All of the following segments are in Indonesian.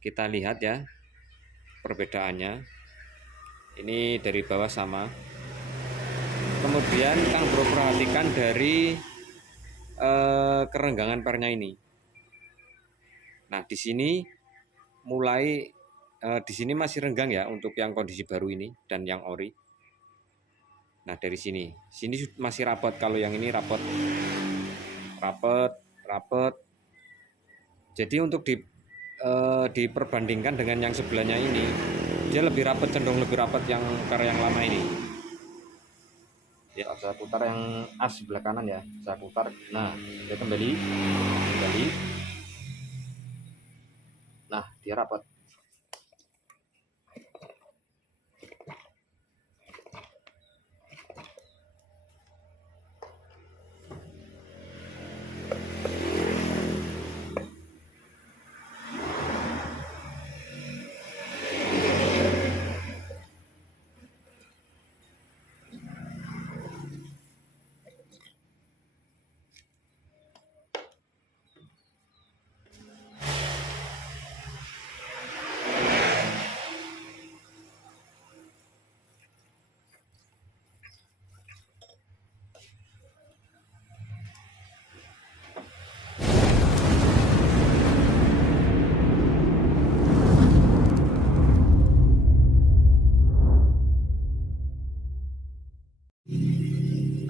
kita lihat ya perbedaannya. Ini dari bawah sama. Kemudian Kang Bro perhatikan dari kerenggangan pernya ini. Nah, di sini mulai di sini masih renggang ya untuk yang kondisi baru ini dan yang ori. Nah, dari sini masih rapet. Kalau yang ini rapet. Jadi untuk diperbandingkan dengan yang sebelahnya ini, dia lebih rapet, cenderung lebih rapet yang lama ini. Ya, saya putar yang as sebelah kanan ya. Saya putar. Nah, dia kembali. Nah, dia rapet.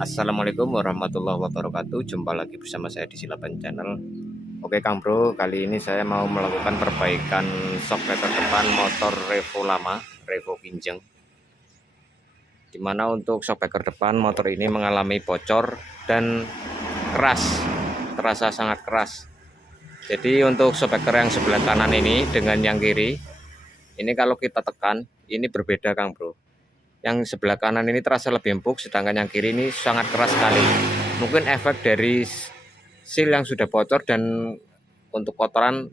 Assalamualaikum warahmatullahi wabarakatuh. Jumpa lagi bersama saya di Silaban Channel. Oke Kang Bro, kali ini saya mau melakukan perbaikan shockbreaker depan motor Revo lama, Revo Kinjeng. Dimana untuk shockbreaker depan motor ini mengalami bocor dan keras, terasa sangat keras. Jadi untuk shockbreaker yang sebelah kanan ini dengan yang kiri, ini kalau kita tekan, ini berbeda Kang Bro. Yang sebelah kanan ini terasa lebih empuk, sedangkan yang kiri ini sangat keras sekali. Mungkin efek dari seal yang sudah bocor dan untuk kotoran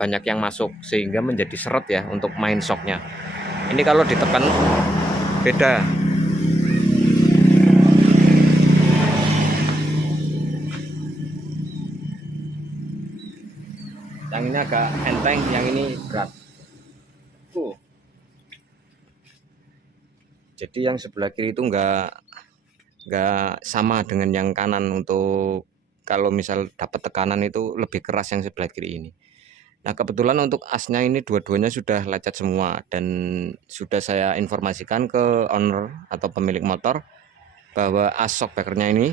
banyak yang masuk sehingga menjadi seret ya untuk main shocknya. Ini kalau ditekan beda. Yang ini agak enteng, yang ini berat. Jadi yang sebelah kiri itu nggak sama dengan yang kanan. Untuk kalau misal dapat tekanan itu lebih keras yang sebelah kiri ini. Nah, kebetulan untuk asnya ini dua-duanya sudah lecet semua dan sudah saya informasikan ke owner atau pemilik motor bahwa as shockbreakernya ini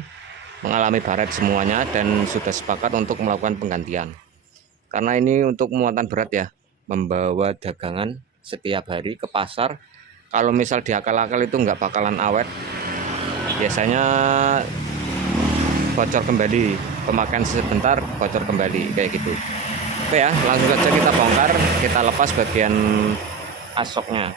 mengalami baret semuanya dan sudah sepakat untuk melakukan penggantian. Karena ini untuk muatan berat ya, membawa dagangan setiap hari ke pasar. Kalau misal diakal-akal itu nggak bakalan awet, biasanya bocor kembali, pemakaian sebentar bocor kembali kayak gitu. Oke ya, langsung saja kita bongkar, kita lepas bagian asoknya.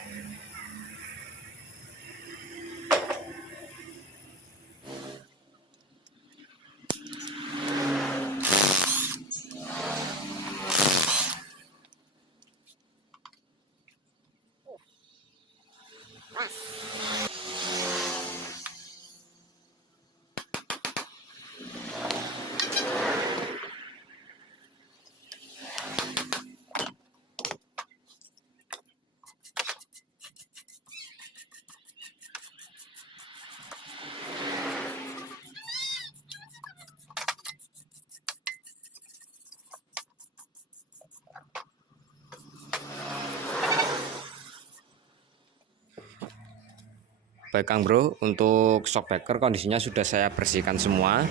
Baik Kang Bro, untuk shockbreaker kondisinya sudah saya bersihkan semua.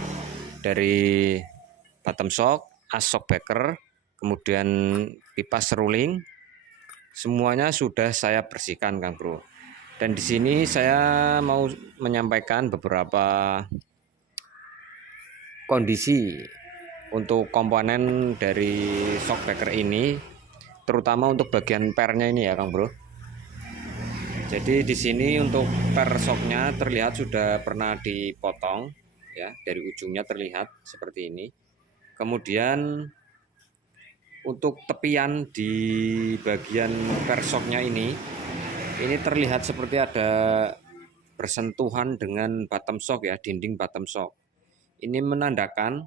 Dari bottom shock, as shockbreaker, kemudian pipa seruling, semuanya sudah saya bersihkan Kang Bro. Dan di sini saya mau menyampaikan beberapa kondisi untuk komponen dari shockbreaker ini, terutama untuk bagian pernya ini ya Kang Bro. Jadi di sini untuk per shocknya terlihat sudah pernah dipotong ya, dari ujungnya terlihat seperti ini. Kemudian untuk tepian di bagian per shocknya ini terlihat seperti ada bersentuhan dengan bottom shock ya, dinding bottom shock. Ini menandakan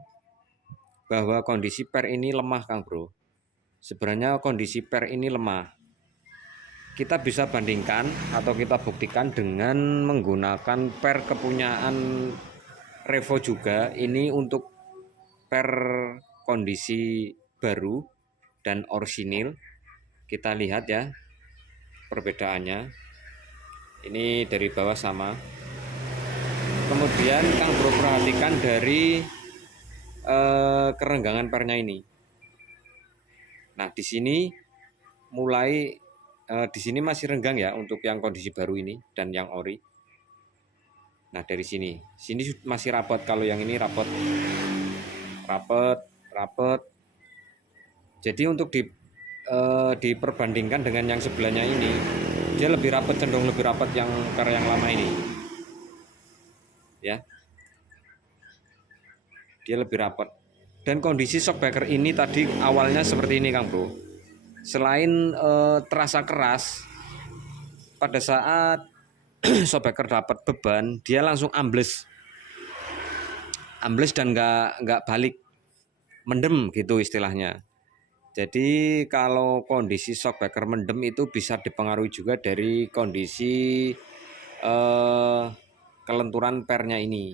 bahwa kondisi per ini lemah Kang Bro. sebenarnya kondisi per ini lemah. Kita bisa bandingkan atau kita buktikan dengan menggunakan per kepunyaan Revo juga. Ini untuk per kondisi baru dan orisinil. Kita lihat ya perbedaannya. Ini dari bawah sama. Kemudian Kang Bro perhatikan dari kerenggangan pernya ini. Nah, di sini mulai di sini masih renggang ya untuk yang kondisi baru ini dan yang ori. Nah, dari sini masih rapet, kalau yang ini rapet. Jadi untuk diperbandingkan dengan yang sebelahnya ini, dia lebih rapet, cenderung lebih rapet yang per yang lama ini. Ya. Dia lebih rapet. Dan kondisi shockbreaker ini tadi awalnya seperti ini Kang Bro. Selain terasa keras, pada saat shockbreaker dapat beban, dia langsung ambles dan nggak balik, mendem gitu istilahnya. Jadi kalau kondisi shockbreaker mendem itu bisa dipengaruhi juga dari kondisi kelenturan pernya ini.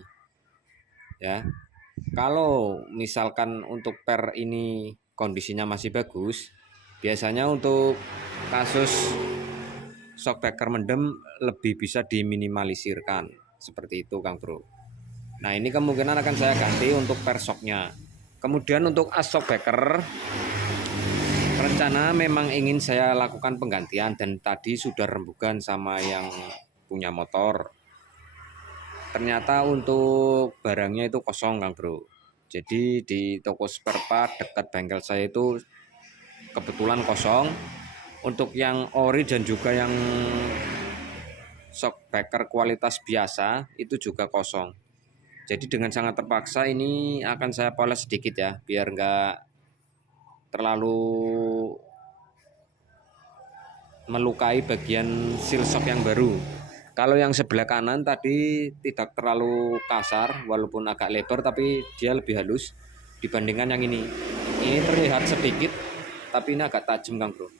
Ya. Kalau misalkan untuk per ini kondisinya masih bagus, biasanya untuk kasus shockbreaker mendem lebih bisa diminimalisirkan. Seperti itu Kang Bro. Nah, ini kemungkinan akan saya ganti untuk per shocknya. Kemudian untuk as shockbreaker, rencana memang ingin saya lakukan penggantian dan tadi sudah rembukan sama yang punya motor. Ternyata untuk barangnya itu kosong Kang Bro. Jadi di toko spare part dekat bengkel saya itu kebetulan kosong. Untuk yang ori dan juga yang shockbreaker kualitas biasa itu juga kosong. Jadi dengan sangat terpaksa ini akan saya poles sedikit ya, biar nggak terlalu melukai bagian seal shock yang baru. Kalau yang sebelah kanan tadi tidak terlalu kasar, walaupun agak lebar tapi dia lebih halus dibandingkan yang ini. Ini terlihat sedikit, tapi ini agak tajam Kang Bro.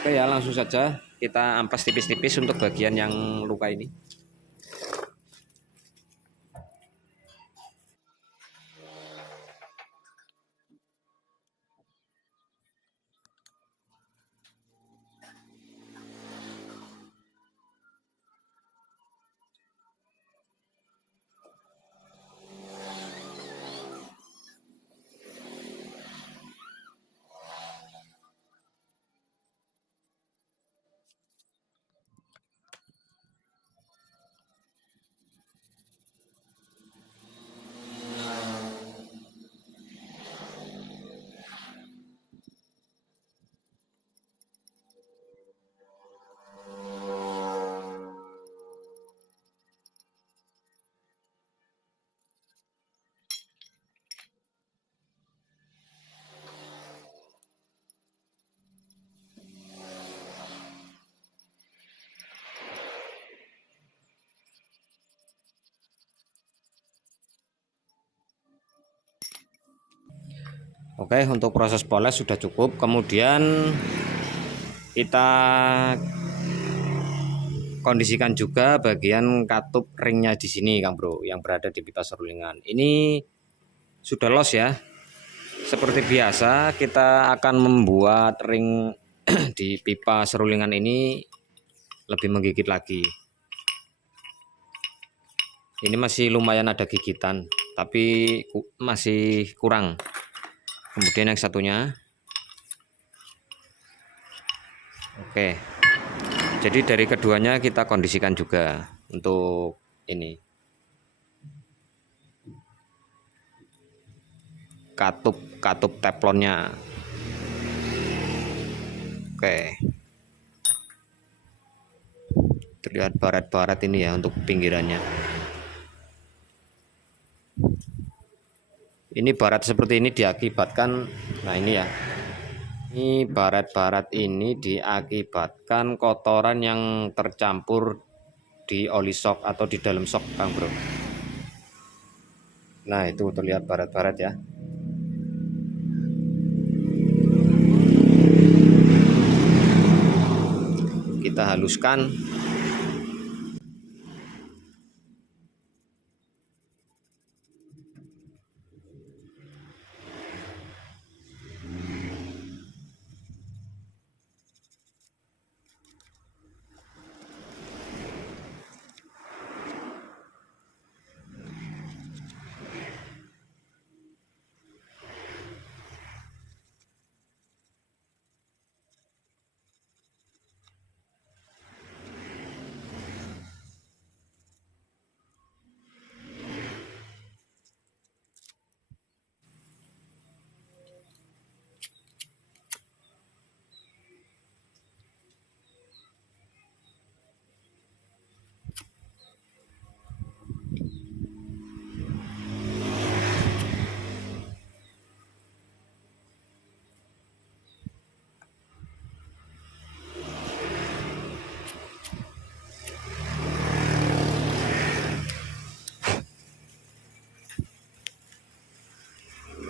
Oke ya, langsung saja kita ampas tipis-tipis untuk bagian yang luka ini. Oke, untuk proses poles sudah cukup. Kemudian kita kondisikan juga bagian katup ringnya di sini Kang Bro, yang berada di pita serulingan. Ini sudah los ya. Seperti biasa kita akan membuat ring di pipa serulingan ini lebih menggigit lagi. Ini masih lumayan ada gigitan, tapi masih kurang. Kemudian yang satunya. Oke. Jadi dari keduanya kita kondisikan juga untuk ini. Katup teflonnya. Oke. Terlihat barat-barat ini ya untuk pinggirannya. Ini barat seperti ini diakibatkan, nah ini ya. Ini barat-barat ini diakibatkan kotoran yang tercampur di oli shock atau di dalam shock Kang Bro. Nah, itu terlihat barat-barat ya. kita haluskan.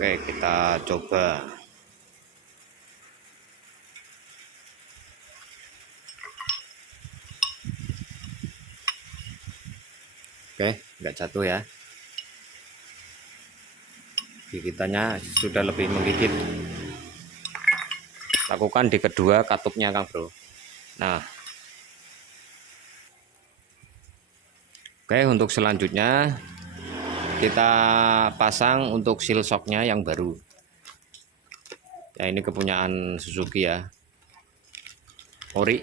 Oke, kita coba. Oke, nggak jatuh ya. Gigitannya sudah lebih menggigit. Lakukan di kedua katupnya, Kang Bro. Nah, oke, untuk selanjutnya kita pasang untuk seal shocknya yang baru. Ya, ini kepunyaan Suzuki ya, ori.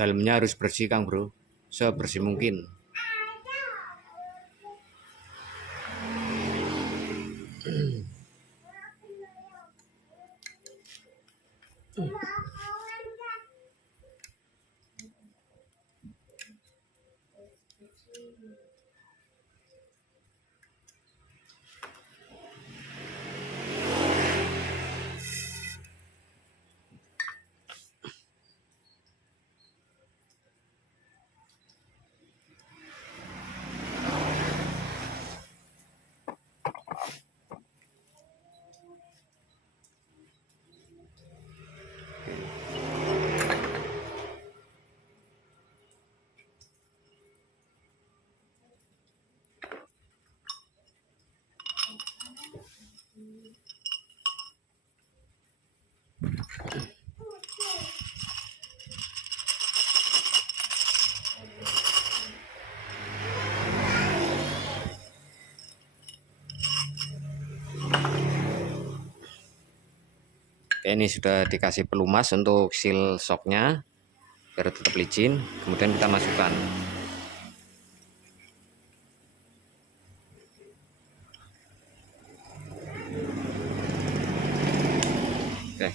Dalamnya harus bersih, Kang Bro, sebersih mungkin. Ini sudah dikasih pelumas untuk seal shocknya biar tetap licin. Kemudian kita masukkan. Oke.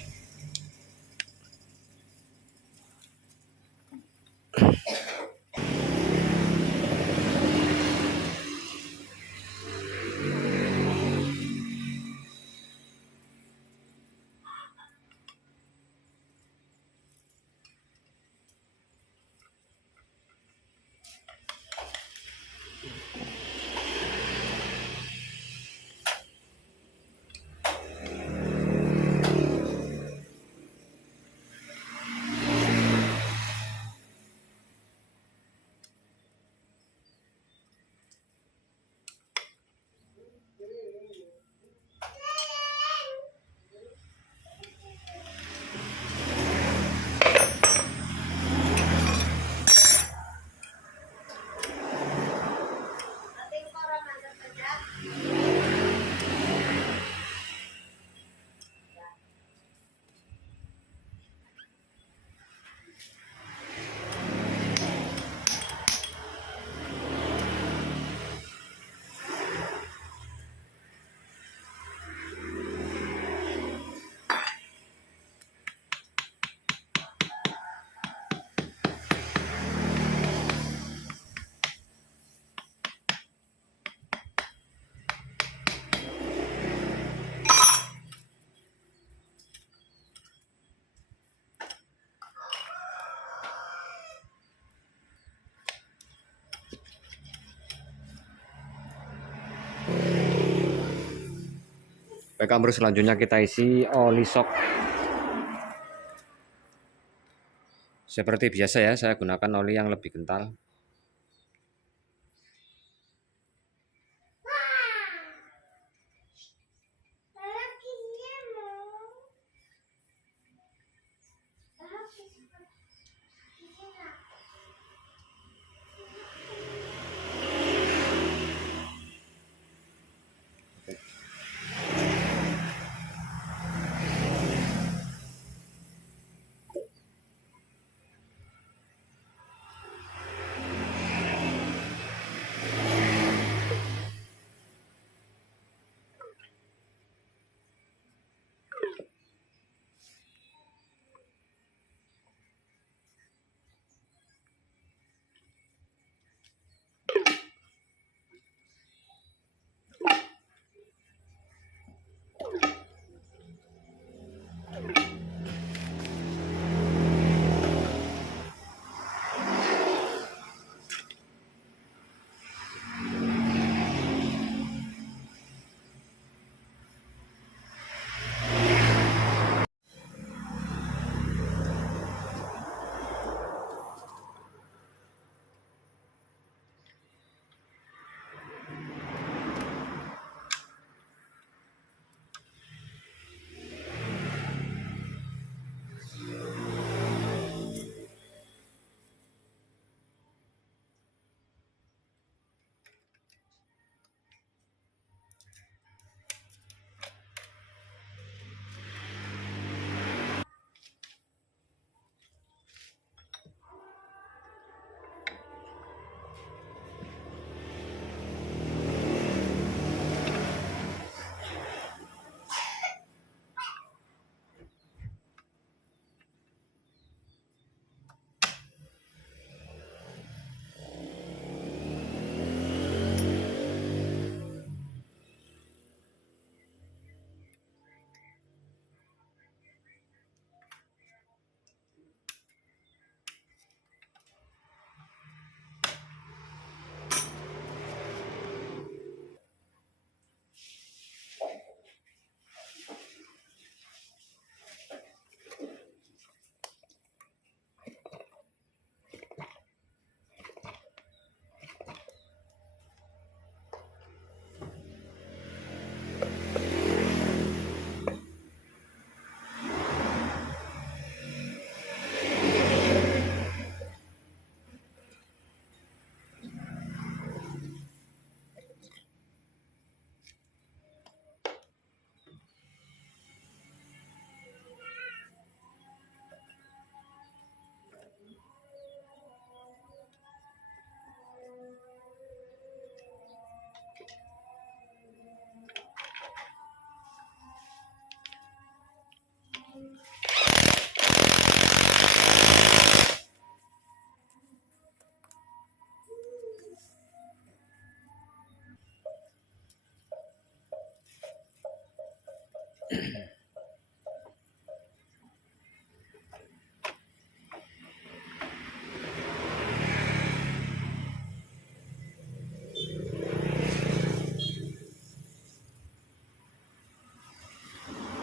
Baik bro, selanjutnya kita isi oli shock. Seperti biasa ya, saya gunakan oli yang lebih kental.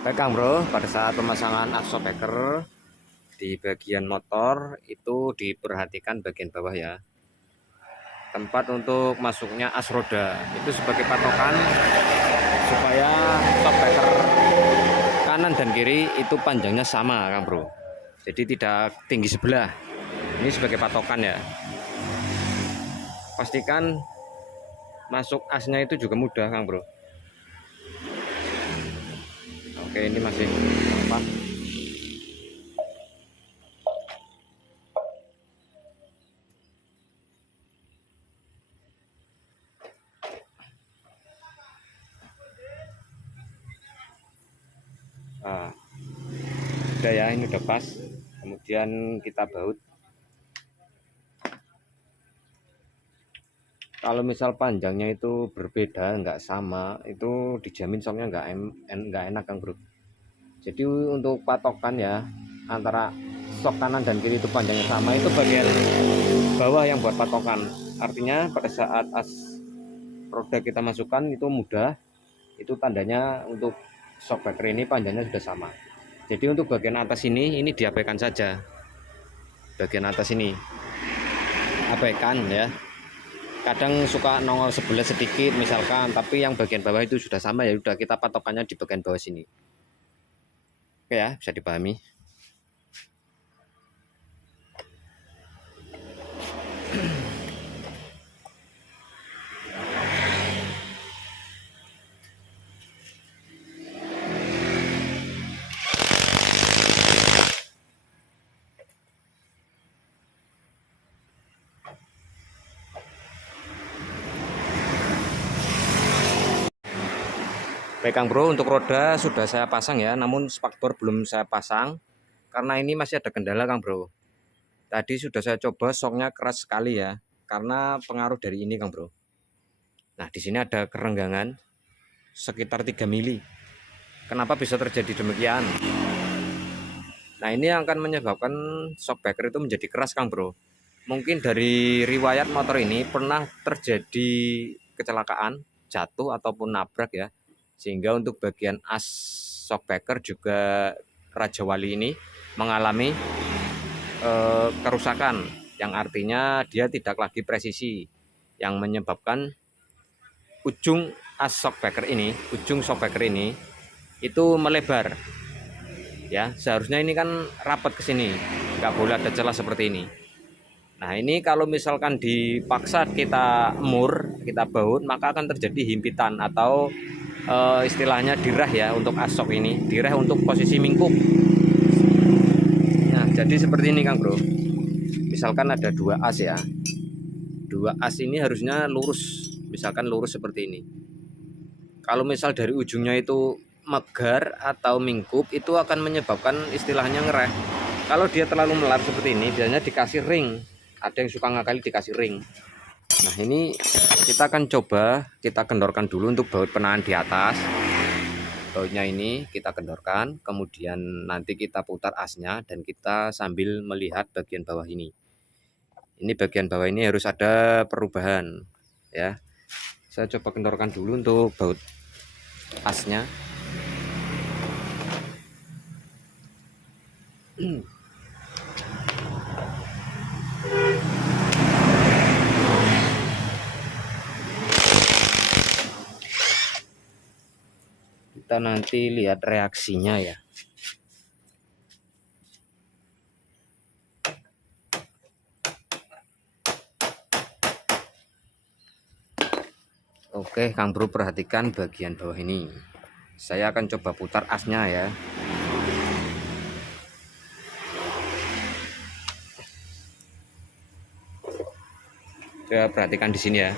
Baik Kang Bro, pada saat pemasangan aksopeker di bagian motor itu diperhatikan bagian bawah ya, tempat untuk masuknya as roda itu sebagai patokan supaya shockbreaker kanan dan kiri itu panjangnya sama Kang Bro, jadi tidak tinggi sebelah. Ini sebagai patokan ya. Pastikan masuk asnya itu juga mudah Kang Bro. Oke, ini masih apa? Nah, udah ya, ini udah pas. Kemudian kita baut. Kalau misal panjangnya itu berbeda, nggak sama, itu dijamin shocknya nggak enak Kang Bro. Jadi untuk patokan ya, antara shock kanan dan kiri itu panjangnya sama, itu bagian bawah yang buat patokan. Artinya pada saat as roda kita masukkan itu mudah, itu tandanya untuk shockbreaker ini panjangnya sudah sama. Jadi untuk bagian atas ini diabaikan saja. Bagian atas ini abaikan ya. Kadang suka nongol sebelah sedikit misalkan, tapi yang bagian bawah itu sudah sama ya, udah kita patokannya di bagian bawah sini. Oke ya, bisa dipahami. Baik Kang Bro, untuk roda sudah saya pasang ya, namun spakbor belum saya pasang karena ini masih ada kendala Kang Bro. Tadi sudah saya coba, shocknya keras sekali ya, karena pengaruh dari ini Kang Bro. Nah di sini ada kerenggangan sekitar 3 mili. Kenapa bisa terjadi demikian? Nah ini yang akan menyebabkan shockbreaker itu menjadi keras Kang Bro. Mungkin dari riwayat motor ini pernah terjadi kecelakaan, jatuh ataupun nabrak ya. Sehingga untuk bagian as shockbreaker juga Raja Wali ini mengalami kerusakan, yang artinya dia tidak lagi presisi, yang menyebabkan ujung as shockbreaker ini, itu melebar. Ya, seharusnya ini kan rapat ke sini, nggak boleh ada celah seperti ini. Nah ini kalau misalkan dipaksa kita mur, kita baut, maka akan terjadi himpitan atau istilahnya dirah ya untuk as shock ini, dirah untuk posisi mingkup. Nah jadi seperti ini Kang Bro, misalkan ada 2 as ya, 2 as ini harusnya lurus, misalkan lurus seperti ini. Kalau misal dari ujungnya itu megar atau mingkup, itu akan menyebabkan istilahnya ngereh. Kalau dia terlalu melar seperti ini, biasanya dikasih ring. Ada yang suka ngakali dikasih ring. Nah ini kita akan coba, kita kendorkan dulu untuk baut penahan di atas. Bautnya ini kita kendorkan, kemudian nanti kita putar asnya dan kita sambil melihat bagian bawah ini. Ini bagian bawah ini harus ada perubahan ya. Saya coba kendorkan dulu untuk baut asnya. Kita nanti lihat reaksinya ya. Oke Kang Bro, perhatikan bagian bawah ini. Saya akan coba putar asnya ya. Coba perhatikan di sini ya.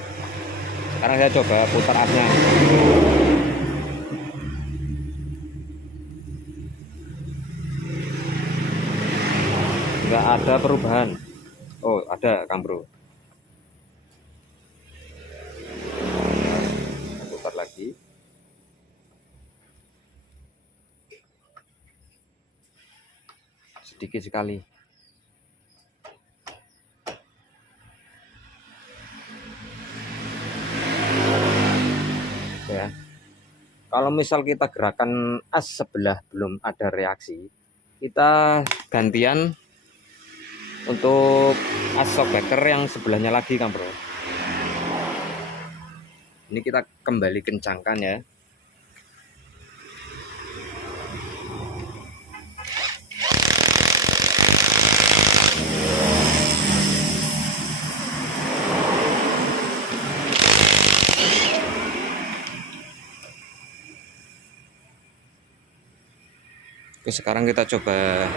Sekarang saya coba putar asnya. Nggak ada perubahan. Oh ada Kang Bro. Putar lagi. Sedikit sekali. Ya. Kalau misal kita gerakan as sebelah belum ada reaksi, kita gantian untuk as shockbreaker yang sebelahnya lagi Kang Bro. Ini kita kembali kencangkan ya. Oke, sekarang kita coba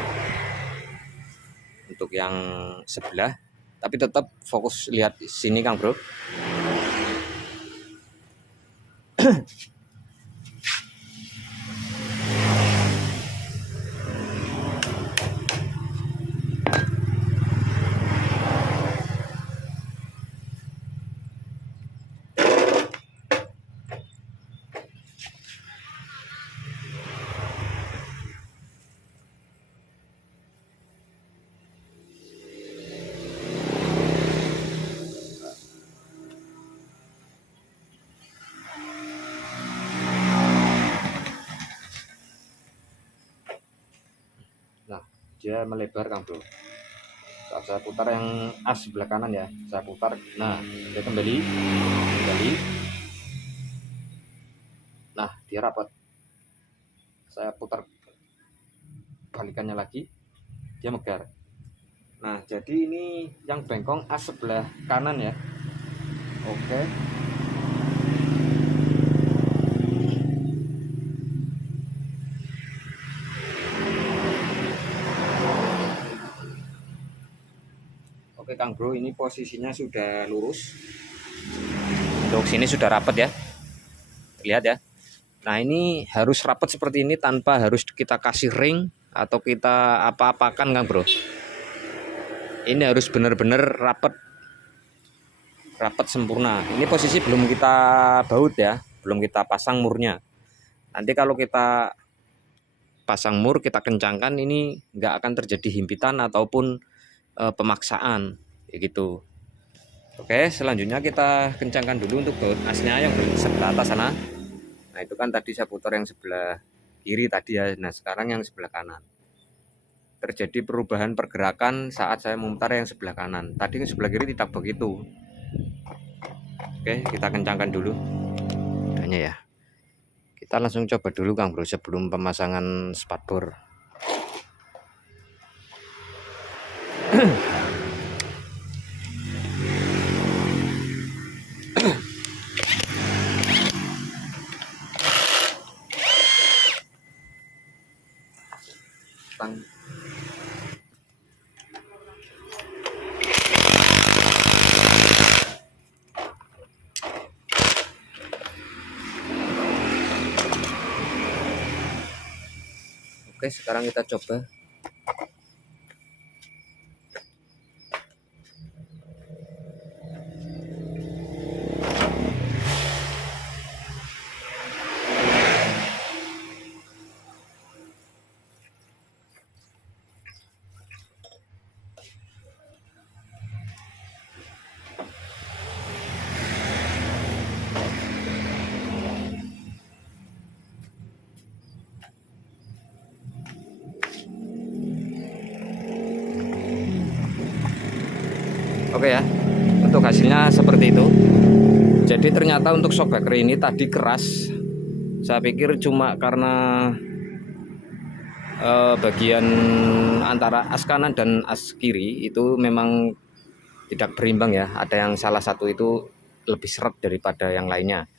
untuk yang sebelah, tapi tetap fokus lihat sini Kang Bro. dia melebar Kang Bro. Saat saya putar yang as sebelah kanan ya, saya putar, nah dia kembali, nah dia rapat. Saya putar balikannya lagi, dia megar. Nah jadi ini yang bengkong as sebelah kanan ya. Oke. Oke Kang Bro, ini posisinya sudah lurus. Untuk sini sudah rapat ya. Lihat ya. Nah ini harus rapat seperti ini tanpa harus kita kasih ring atau kita apa-apakan Kang Bro. Ini harus benar-benar rapat sempurna. Ini posisi belum kita baut ya, belum kita pasang murnya. Nanti kalau kita pasang mur, kita kencangkan, ini nggak akan terjadi himpitan ataupun pemaksaan gitu. Oke, selanjutnya kita kencangkan dulu untuk baut asnya yang sebelah atas sana. Nah itu kan tadi saya putar yang sebelah kiri tadi ya. Nah sekarang yang sebelah kanan. Terjadi perubahan pergerakan saat saya memutar yang sebelah kanan. Tadi yang sebelah kiri tidak begitu. Oke, kita kencangkan dulu udahnya ya. Kita langsung coba dulu Kang Bro sebelum pemasangan spatbor. Oke, sekarang kita coba. Oke ya, untuk hasilnya seperti itu. Jadi ternyata untuk shockbreaker ini tadi keras. Saya pikir cuma karena bagian antara as kanan dan as kiri itu memang tidak berimbang ya. Ada yang salah satu itu lebih seret daripada yang lainnya.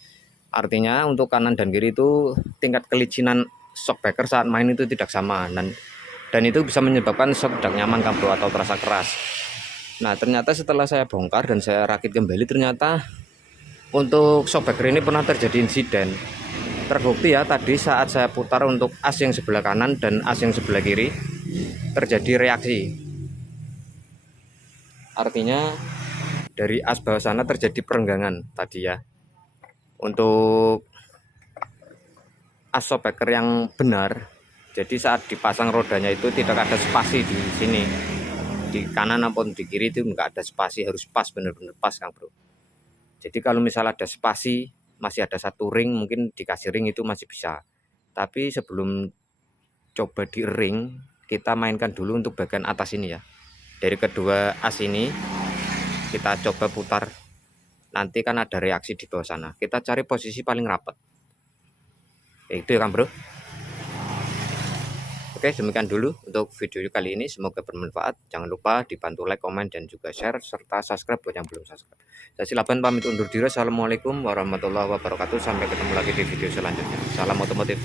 Artinya untuk kanan dan kiri itu tingkat kelicinan shockbreaker saat main itu tidak sama, dan itu bisa menyebabkan shock tidak nyaman Kang Bro atau terasa keras. Nah ternyata setelah saya bongkar dan saya rakit kembali, ternyata untuk shockbreaker ini pernah terjadi insiden. Terbukti ya tadi saat saya putar untuk as yang sebelah kanan dan as yang sebelah kiri terjadi reaksi. Artinya dari as bawah sana terjadi perenggangan tadi ya. Untuk as shockbreaker yang benar, jadi saat dipasang rodanya itu tidak ada spasi di sini. Di kanan maupun di kiri itu enggak ada spasi, harus pas, benar-benar pas Kang Bro. Jadi kalau misal ada spasi, masih ada satu ring, mungkin dikasih ring itu masih bisa. Tapi sebelum coba di ring, kita mainkan dulu untuk bagian atas ini ya. Dari kedua as ini kita coba putar. Nanti kan ada reaksi di bawah sana. Kita cari posisi paling rapat. Itu ya Kang Bro. Oke, demikian dulu untuk video kali ini. Semoga bermanfaat. Jangan lupa dibantu like, komen, dan juga share, serta subscribe buat yang belum subscribe. Saya Silaban pamit undur diri. Assalamualaikum warahmatullahi wabarakatuh. Sampai ketemu lagi di video selanjutnya. Salam otomotif.